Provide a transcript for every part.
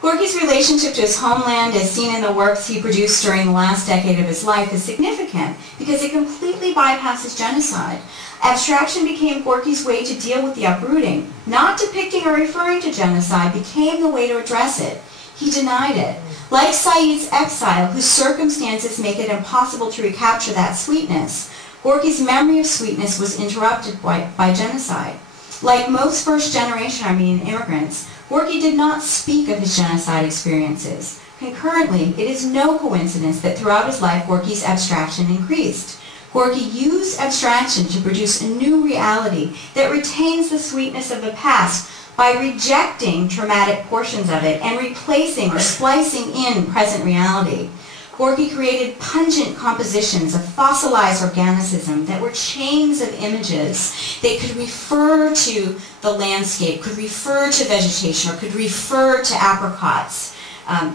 Gorky's relationship to his homeland, as seen in the works he produced during the last decade of his life, is significant because it completely bypasses genocide. Abstraction became Gorky's way to deal with the uprooting. Not depicting or referring to genocide became the way to address it. He denied it. Like Said's exile, whose circumstances make it impossible to recapture that sweetness, Gorky's memory of sweetness was interrupted by genocide. Like most first-generation Armenian immigrants, Gorky did not speak of his genocide experiences. Concurrently, it is no coincidence that throughout his life, Gorky's abstraction increased. Gorky used abstraction to produce a new reality that retains the sweetness of the past by rejecting traumatic portions of it and replacing or splicing in present reality. Gorky created pungent compositions of fossilized organicism that were chains of images. They could refer to the landscape, could refer to vegetation, or could refer to apricots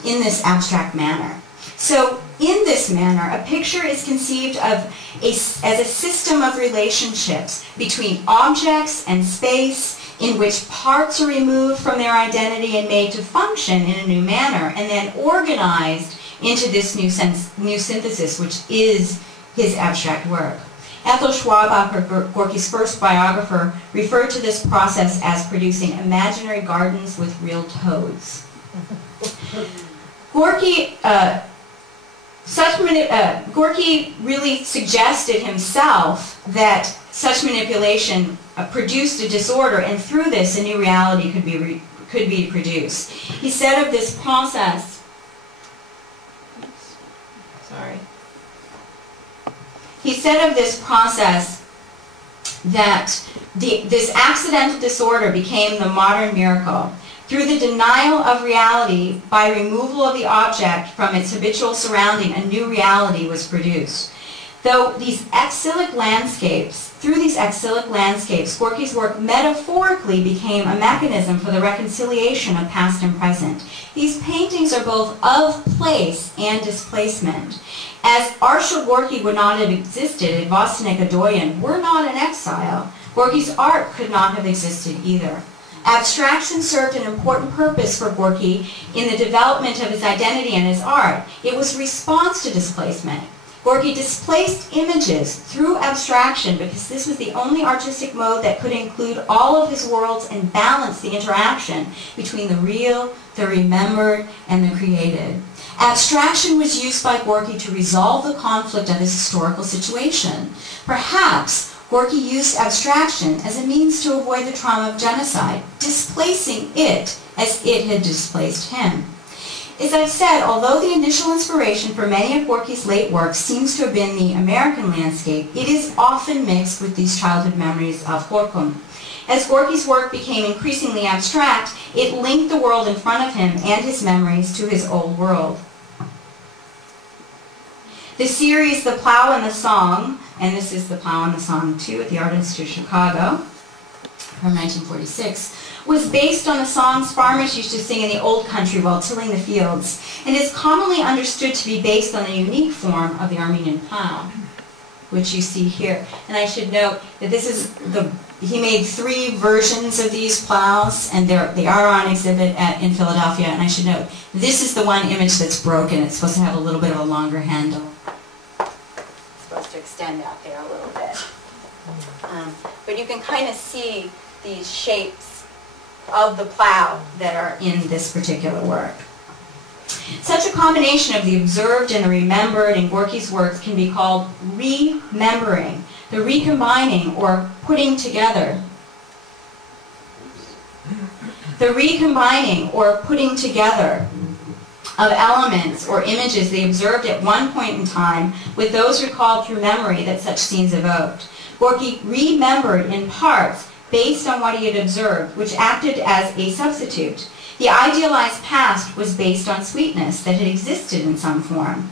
in this abstract manner. So in this manner, a picture is conceived of as a system of relationships between objects and space in which parts are removed from their identity and made to function in a new manner, and then organized into this new synthesis, which is his abstract work. Ethel Schwabacher, Gorky's first biographer, referred to this process as producing imaginary gardens with real toads. Gorky really suggested himself that such manipulation produced a disorder, and through this a new reality could be produced. He said of this process, he said of this process that this accidental disorder became the modern miracle. Through the denial of reality by removal of the object from its habitual surrounding, a new reality was produced. Through these exilic landscapes, Gorky's work metaphorically became a mechanism for the reconciliation of past and present. These paintings are both of place and displacement. As Arshile Gorky would not have existed if Vostinek Adoyan were not in exile, Gorky's art could not have existed either. Abstraction served an important purpose for Gorky in the development of his identity and his art. It was a response to displacement. Gorky displaced images through abstraction because this was the only artistic mode that could include all of his worlds and balance the interaction between the real, the remembered, and the created. Abstraction was used by Gorky to resolve the conflict of his historical situation. Perhaps Gorky used abstraction as a means to avoid the trauma of genocide, displacing it as it had displaced him. As I've said, although the initial inspiration for many of Gorky's late works seems to have been the American landscape, it is often mixed with these childhood memories of Gorkum. As Gorky's work became increasingly abstract, it linked the world in front of him and his memories to his old world. The series The Plow and the Song, and this is The Plow and the Song 2 at the Art Institute of Chicago from 1946, was based on the songs farmers used to sing in the old country while tilling the fields, and is commonly understood to be based on the unique form of the Armenian plow, which you see here. And I should note that this is he made 3 versions of these plows, and they are on exhibit in Philadelphia. And I should note, this is the one image that's broken. It's supposed to have a little bit of a longer handle. It's supposed to extend out there a little bit. But you can kind of see these shapes of the plow that are in this particular work. Such a combination of the observed and the remembered in Gorky's works can be called remembering, the recombining or putting together. The recombining or putting together of elements or images they observed at one point in time with those recalled through memory that such scenes evoked. Gorky remembered in parts based on what he had observed, which acted as a substitute. The idealized past was based on sweetness that had existed in some form.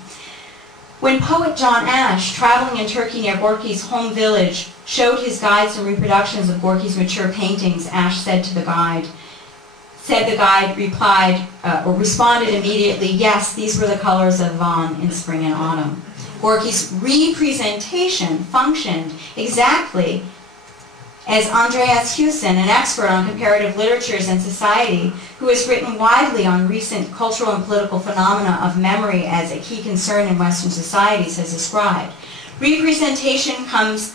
When poet John Ash, traveling in Turkey near Gorky's home village, showed his guide some reproductions of Gorky's mature paintings, Ash said to the guide, replied, or responded immediately, yes, these were the colors of Van in spring and autumn. Gorky's representation functioned exactly As Andreas Hewson, an expert on comparative literatures and society, who has written widely on recent cultural and political phenomena of memory as a key concern in Western societies, has described, representation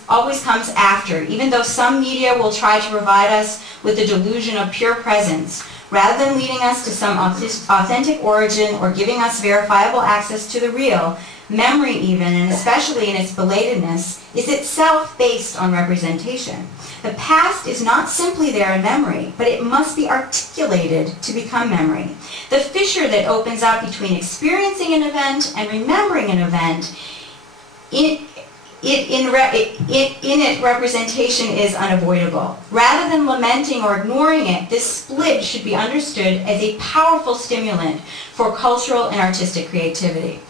always comes after, even though some media will try to provide us with the delusion of pure presence. Rather than leading us to some authentic origin or giving us verifiable access to the real, memory even, and especially in its belatedness, is itself based on representation. The past is not simply there in memory, but it must be articulated to become memory. The fissure that opens up between experiencing an event and remembering an event, in it, representation is unavoidable. Rather than lamenting or ignoring it, this split should be understood as a powerful stimulant for cultural and artistic creativity.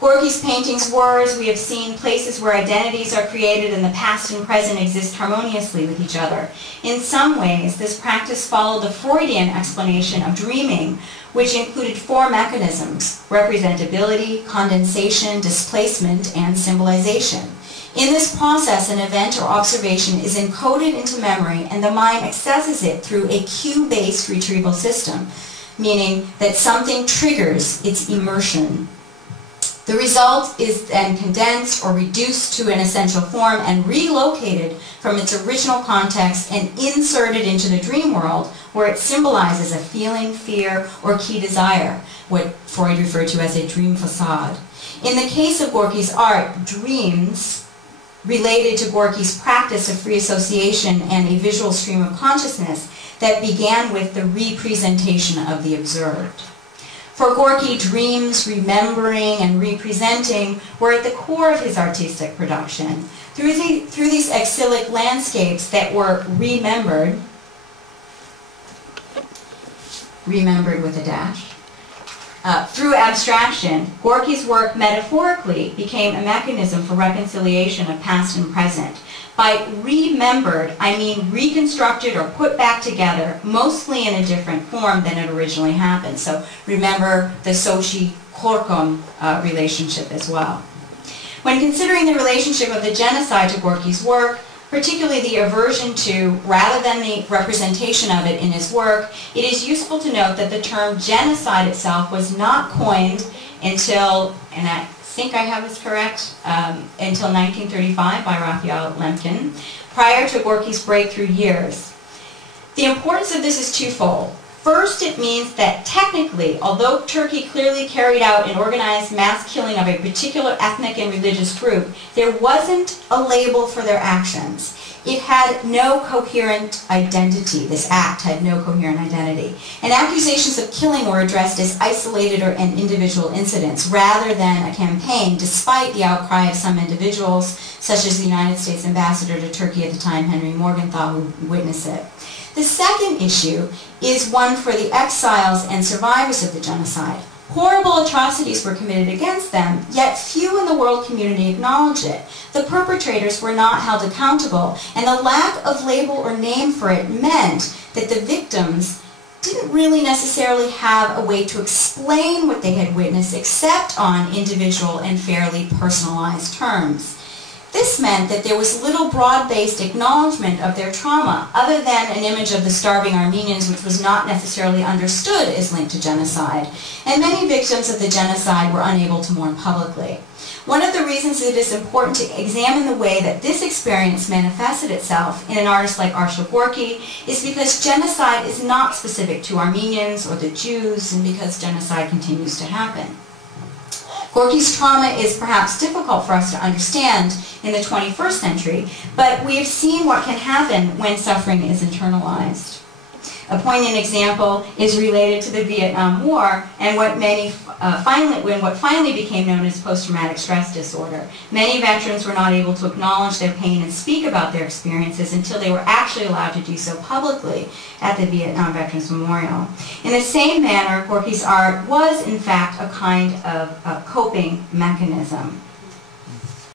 Gorky's paintings were, as we have seen, places where identities are created and the past and present exist harmoniously with each other. In some ways, this practice followed the Freudian explanation of dreaming, which included four mechanisms: representability, condensation, displacement, and symbolization. In this process, an event or observation is encoded into memory and the mind accesses it through a cue-based retrieval system, meaning that something triggers its immersion. The result is then condensed or reduced to an essential form and relocated from its original context and inserted into the dream world, where it symbolizes a feeling, fear, or key desire, what Freud referred to as a dream facade. In the case of Gorky's art, dreams related to Gorky's practice of free association and a visual stream of consciousness that began with the representation of the observed. For Gorky, dreams, remembering, and representing were at the core of his artistic production. Through these exilic landscapes that were remembered with a dash, through abstraction, Gorky's work metaphorically became a mechanism for reconciliation of past and present. By remembered, I mean reconstructed or put back together, mostly in a different form than it originally happened. So remember the Sochi-Korkom relationship as well. When considering the relationship of the genocide to Gorky's work, particularly the aversion to, rather than the representation of it in his work, it is useful to note that the term genocide itself was not coined until, and I think I have this correct, until 1935 by Raphael Lemkin, prior to Gorky's breakthrough years. The importance of this is twofold. First, it means that technically, although Turkey clearly carried out an organized mass killing of a particular ethnic and religious group, there wasn't a label for their actions. It had no coherent identity. This act had no coherent identity. And accusations of killing were addressed as isolated and individual incidents rather than a campaign, despite the outcry of some individuals, such as the United States ambassador to Turkey at the time, Henry Morgenthau, who witnessed it. The second issue is one for the exiles and survivors of the genocide. Horrible atrocities were committed against them, yet few in the world community acknowledged it. The perpetrators were not held accountable, and the lack of label or name for it meant that the victims didn't really necessarily have a way to explain what they had witnessed except on individual and fairly personalized terms. This meant that there was little broad-based acknowledgement of their trauma, other than an image of the starving Armenians, which was not necessarily understood as linked to genocide, and many victims of the genocide were unable to mourn publicly. One of the reasons it is important to examine the way that this experience manifested itself in an artist like Arshile Gorky is because genocide is not specific to Armenians or the Jews, and because genocide continues to happen. Gorky's trauma is perhaps difficult for us to understand in the 21st century, but we have seen what can happen when suffering is internalized. A poignant example is related to the Vietnam War and what finally became known as post-traumatic stress disorder. Many veterans were not able to acknowledge their pain and speak about their experiences until they were actually allowed to do so publicly at the Vietnam Veterans Memorial. In the same manner, Gorky's art was in fact a kind of coping mechanism.